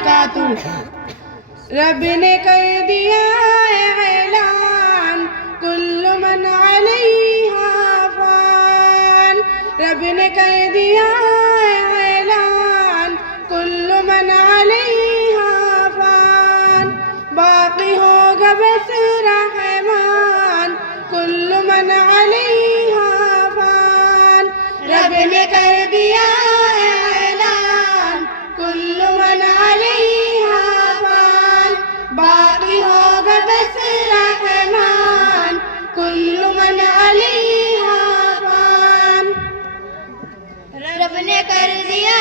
وبرکاتہ۔ رب نے کر دیا اعلان کل من علیہا فان، رب نے کر دیا اعلان کل من علیہا فان، باقی ہوگا بس رحمان کل من علیہا فان، رب نے کر دیا اعلان کل من علیہا فان، باقی ہوگا بس رحمان کل من علیہا فان، رب نے کر دیا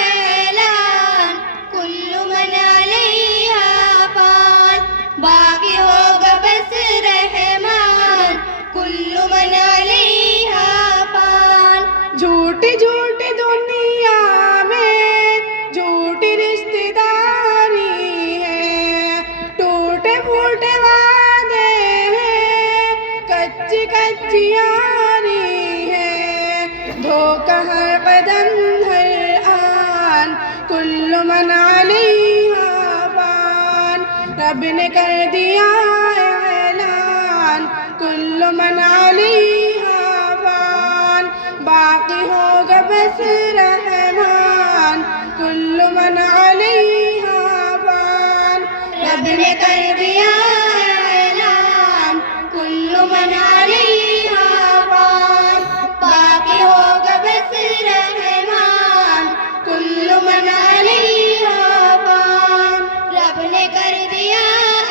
اعلان کل من علیہا فان، باقی ہوگا بس رحمان کل من علیہا فان۔ جھوٹی جھوٹی دنیا میں جھوٹی رشتہ داری ہے، ٹوٹے پھوٹے وعدے ہیں، کچی کچی یاری ہے، دھوکہ ہر قدم ہر آن کل من علیہا فان، رب نے کر دیا اعلان کل من علیہا فان، باقی ہوگا بس رحمان کل من علیہا فان، رب نے کر دیا اعلان کل من علیہا فان، باقی ہوگا بس رحمان کل من علیہا فان، رب نے کر دیا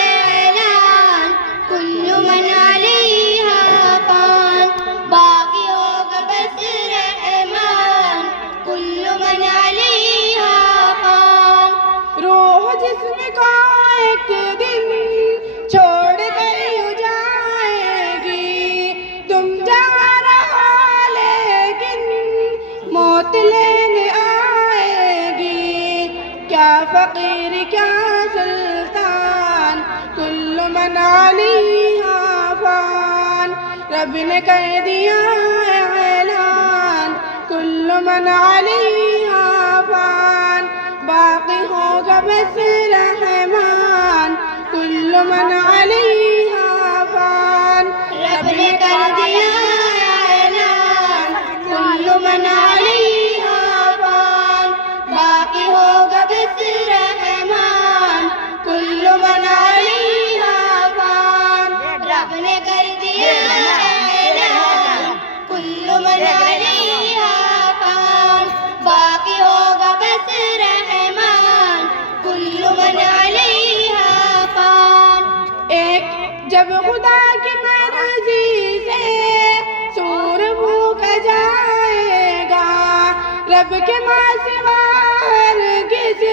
اعلان کل من علیہا فان، باقی ہوگا بس رحمان کل من علیہا فان۔ روح جسم کو ایک دن چھوڑ کر یوں جائے گی، تم جا رہو لیکن موت لینے آئے گی، کیا فقیر کیا سلطان کل من علیہا فان، رب نے کر دیا اعلان کل من علیہا فان، باقی ہوگا بس رحمان کل من علیہا فان، رب نے کر دیا اعلان کل من علیہا فان، باقی ہوگا بس رحمان کل من علیہا فان، رب نے کر دیا اعلان کل من علیہا فان، باقی ہوگا بس رحمان کل من علیہا فان۔ ایک جب خدا کی مرضی سے سور بھوکا جائے گا، رب کے ماں سوا ہرگز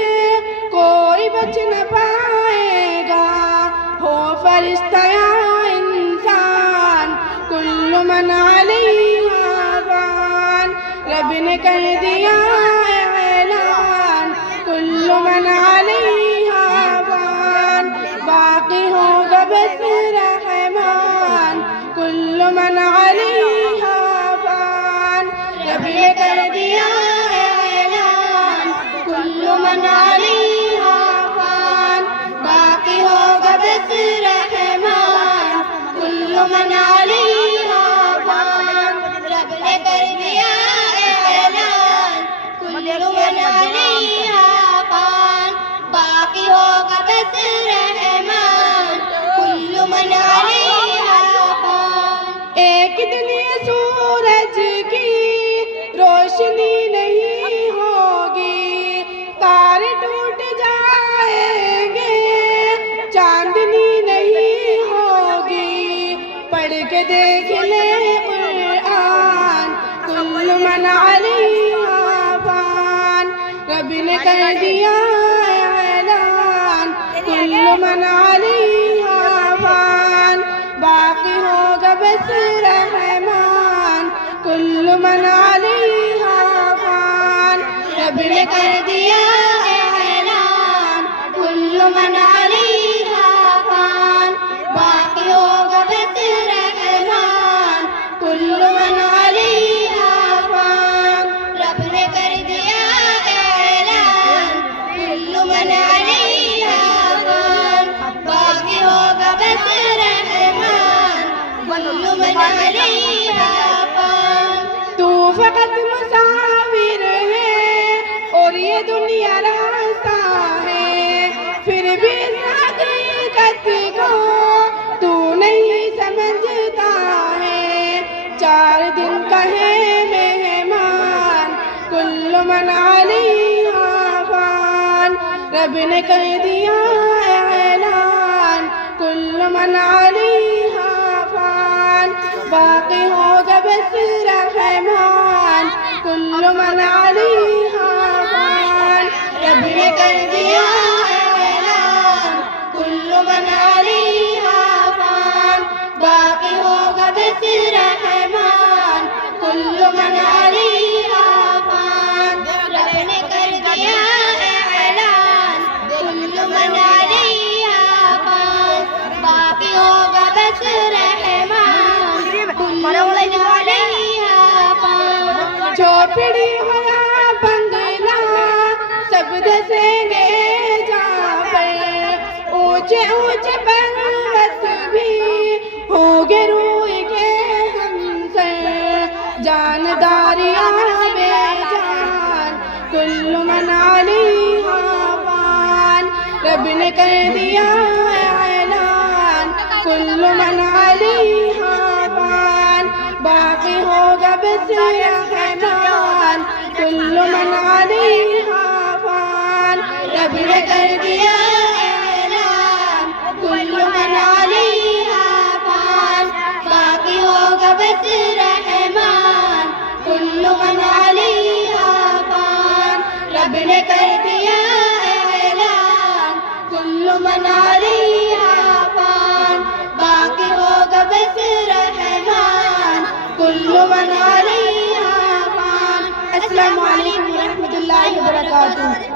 کوئی بچ نہ پائے گا، ہو فرشتہ یا انسان کل من علیہا فان، رب نے کر دیا اعلان کل من علیہا فان، باقی ہوگا بس رحمان کل من علیہا فان، رب نے کر دیا اعلان کل من علیہا فان، باقی ہوگا بس رحمان کل من علیہا فان، رب نے کر دیا اعلان کل من علیہا فان، باقی ہوگا بس رحمان کل من علیہا فان۔ ایک دن یہ سورج کی روشنی نہیں ہوگی، تارے ٹوٹ جائیں گے، چاندنی نہیں ہوگی، پڑھ کے دیکھ لے قرآن کل من علیہا فان، رب نے کر دیا اعلان کل من علیہا فان، باقی ہوگا بس رحمان کل من علیہا فان، رب نے کر دیا اعلان کل من علیہا فان، باقی ہوگا بس رحمان کل من علیہا فان، رب نے کر دیا اعلان کل من علیہا علیہا فان. تو فقط مسافر ہے اور یہ دنیا راستہ ہے، پھر بھی اس حقیقت کو تو نہیں سمجھتا ہے. 4 دن کا ہے مہمان، کل من علیہا فان. رب نے کر دیا اعلان، کل من علیہا فان. باقی ہوگا بس رحمان، کل من علیہا فان. رب نے کر دیا اعلان، کل من علیہا فان. باقی ہوگا بس رحمان، کل من علیہا فان. رب نے کر دیا اعلان، کل من علیہا فان. باقی ہوگا بس رحمان، کل من علیہا فان. چوپڑی ہو یا بنگلہ سب دھسیں گے جا پر، اونچے اونچے پروت بھی ہوگے روئے کے ہم سر. جانداریاں بے جان، کل من علیہا فان. رب نے کر دیا اعلان، کل من علیہا فان. باقی ہوگا بس رحمان، کل من علیہا فان. رب نے کر دیا اعلان، کل من علیہا فان. باقی ہوگا بس رحمان، کل من علیہا فان. رب نے کر دیا اعلان، کل من علیہا فان. باقی ہوگا بس رحمان، کل من علیہا فان. السلام علیکم ورحمۃ اللہ وبرکاتہ.